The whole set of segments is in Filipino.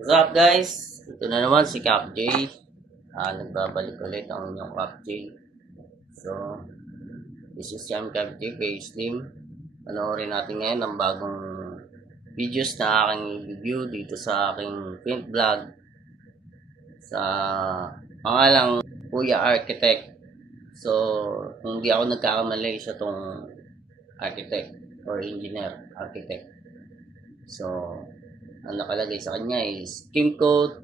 What's up guys? Ito na naman si Cap J. Nagbabalik ulit ang inyong Cap J. So, this is Sam Cap J kay Slim. Panoorin natin ngayon ang bagong videos na aking review dito sa aking print vlog sa pangalang Kuya Architect. So, kung di ako nagkakamali siya tong architect or engineer architect. So, ang nakalagay sa kanya is scheme code,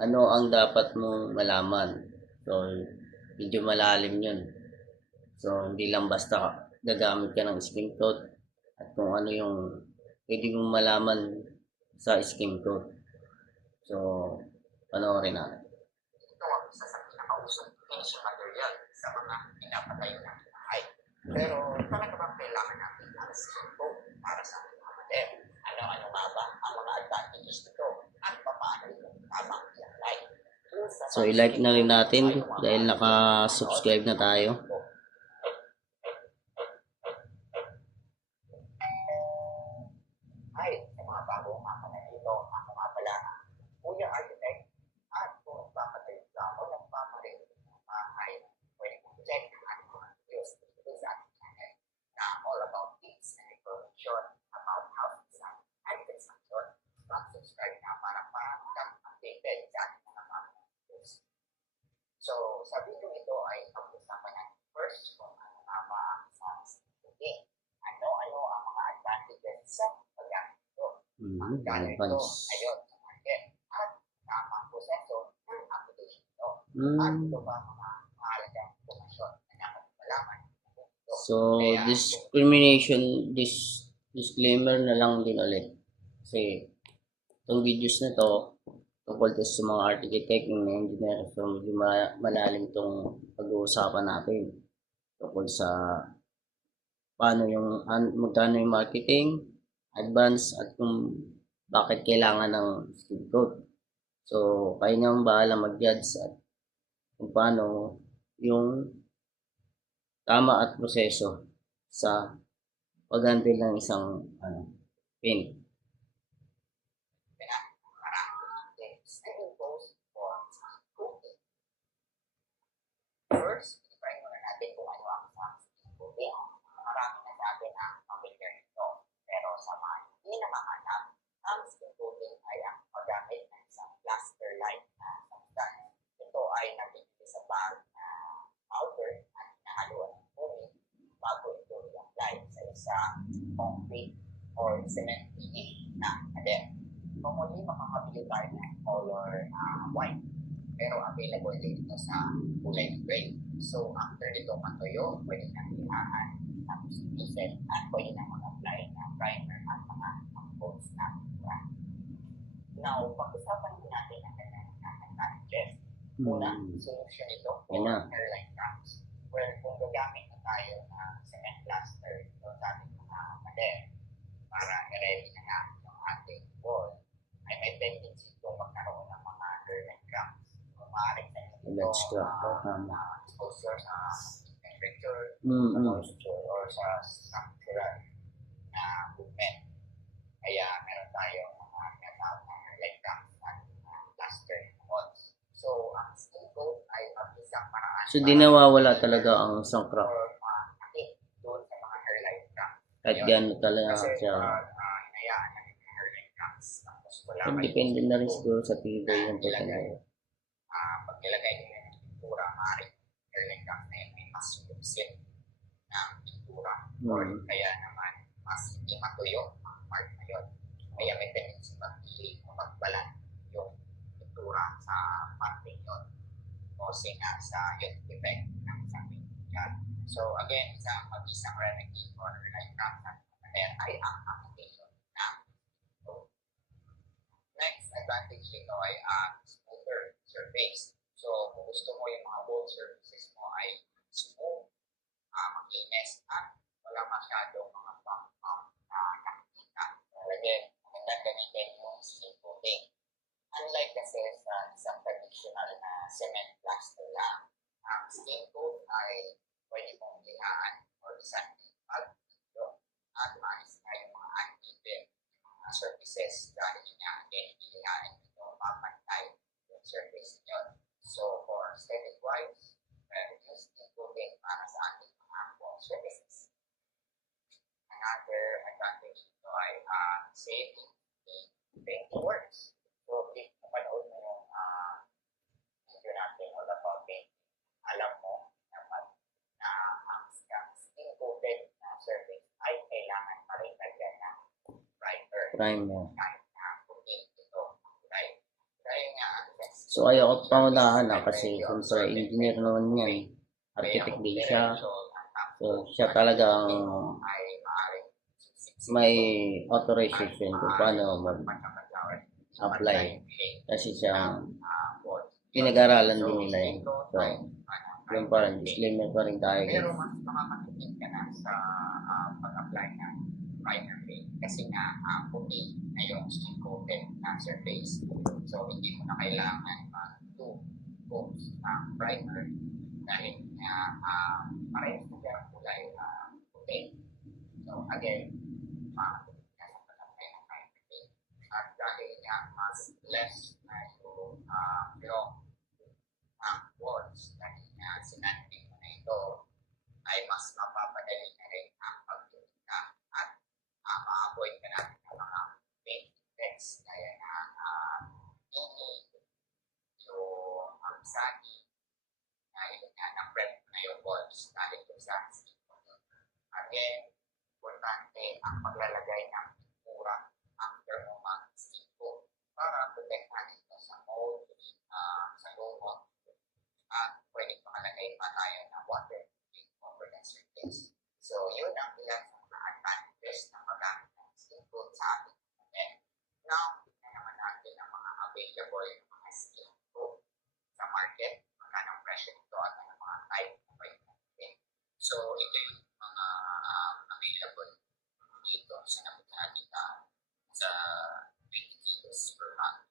ano ang dapat mong malaman. So, medyo malalim yun. So, hindi lang basta gagamit ka ng scheme code at kung ano yung pwede mong malaman sa scheme code. So, panoorin natin. Ito ang isa sa pinakausong finishing material sa mga pinapatayo natin bahay. Pero talaga bang kailangan natin ang scheme code para sa ating mga model? Ano-ano nga ba ang mga advantages nito at paano ito tamang i-apply? So, i-like na rin natin dahil naka-subscribe na tayo. Hi, sa mga bagong mga dito, ako nga pala, Kuya Architect, at kung magpapatayo ka o nagpapatayo ng bahay, pwede kong check ang ating mga videos dito sa ating channel na all about tips and information about house design and construction. Subscribe na para updated sa ating mga videos. So, sa video ito ay pag-usapan natin first kung ano nga ba sa scheme. Ano-ano ang mga advantages sa paggamit ito. Ang gano'n ito ayon sa market at tamang proseso ng application ito. At ito ba mga mahalagang informasyon na dapat malaman. So, disclaimer na lang din ulit. Kasi, itong videos na to, tungkol sa mga architect and engineer, so medyo malalim itong pag-uusapan natin. Tungkol sa paano yung, magkano yung marketing, advance, at kung bakit kailangan ng scheme code. So, kayo nang bahala mag-judge at kung paano yung tama at proseso sa pag-handle ng isang pin. First, i-try muna natin kung ano ang scheme coding. Marami na sa atin ang familiar nito. Pero sa mga hindi nakakalam, ang scheme coding ay ang paggamit ng isang plaster-like na substance. Ito ay nabibili sa bag na powder at hinahaluan ng tubig bago ito i-apply sa isang concrete or cement finish na pader. Normally, makakabili tayo ng color white. Pero available din ito sa kulay gray. So, after nito matuyo, pwede nang ilahan, tapos reset, at pwede nang mag-apply ng primer at mga coats na pintura. Now, pag-usapan din natin ang kanyang advantages. Una, solution ito for hairline cracks. Where kung gagamit na tayo ng cement plaster doon sa ating mga pader para i-ready na nga yung ating wall, ay may tendency itong magkaroon ng mga hairline cracks. Maaaring sa ito exposure sa temperature, sa moisture, or sa structural na movement. Kaya meron tayong mga tinatawag na hairline cracks at plaster walls. So, ang scheme code ay isang paraan So, di nawawala talaga ang isang crack. doon sa mga hairline cracks. Kahit gano'n talaga siya. Hinayaan ng hairline cracks. Tapos wala Depende na rin siguro sa tibay ng pagkanayo. Pag nilagay nyo yung pintura, maaaring hairline cracks na yun may mas lupsin ng pintura. Or kaya naman mas hindi matuyo ang part na yun. Kaya may tendency mag-heal o magbalan yung pintura sa parte yun. Kasi nga sa yun effect ng isang pintura. So again, isang remedy for hairline cracks ay ang application na. Next advantage nito ay smoother surface. So, kung gusto mo yung mga wall surfaces mo ay smooth, makinis, at wala masyadong mga bump na nakikita. Again, magandang gamitin yung scheme coding. Unlike kasi sa isang traditional na cement plaster lang, ang scheme code ay pwede mong lihaan or isang at maayos na yung mga uneven surfaces dahil nga again, hayaan nyo mapantay yung surface nyo. So, for aesthetic-wise, reduce including para sa ating mga wall surfaces. Another advantage nito ay saving the painting works. So, if napanood mo yung video natin all about painting, alam mo naman na ang skin-coated na surface ay kailangan pa rin lagyan ng primer. Primer. Kahit na puti ito, right? Dahil nga, So ayoko paunahan kasi siyempre engineer naman yan. Architect din siya. So siya talagang ay maaaring may authorization kung paano mag-apply. Kasi siya pinag-aralan din nila yun. So yun pa rin, disclaimer pa rin tayo. Pero mas makakatipid ka na sa pag-apply ng primer paint kasi nga puti na yung skin coated na surface. So hindi mo na kailangan mag-2 coats ng primer dahil nga parehas na siya kulay puti. So again, makakatipid ka sa pag-apply ng primer paint. At dahil nga mas less na yung long walls dahil nga sinanting mo na ito ay mas mapapadali na rin ang pagtuta at ma-avoid ka natin ng mga paint defects gaya na hindi yung sagi dahil nga na-prep na yung walls dahil yung sa skin. Again, importante ang paglalagay ng pintura after mo mag-skin coat para protektahan ito sa mold, sa lumot, at pwede makalagay pa tayo ng waterproofing over the surface. So, yun ang ilan sa mga advantages ng paggamit ng skin coat sa ating model. Now, tignan naman natin ang mga available na mga skin coat sa market, magkano ang presyo nito at ang mga type na pwede natin. So, ito yung mga available dito sa napunta natin sa 20 kilos per month.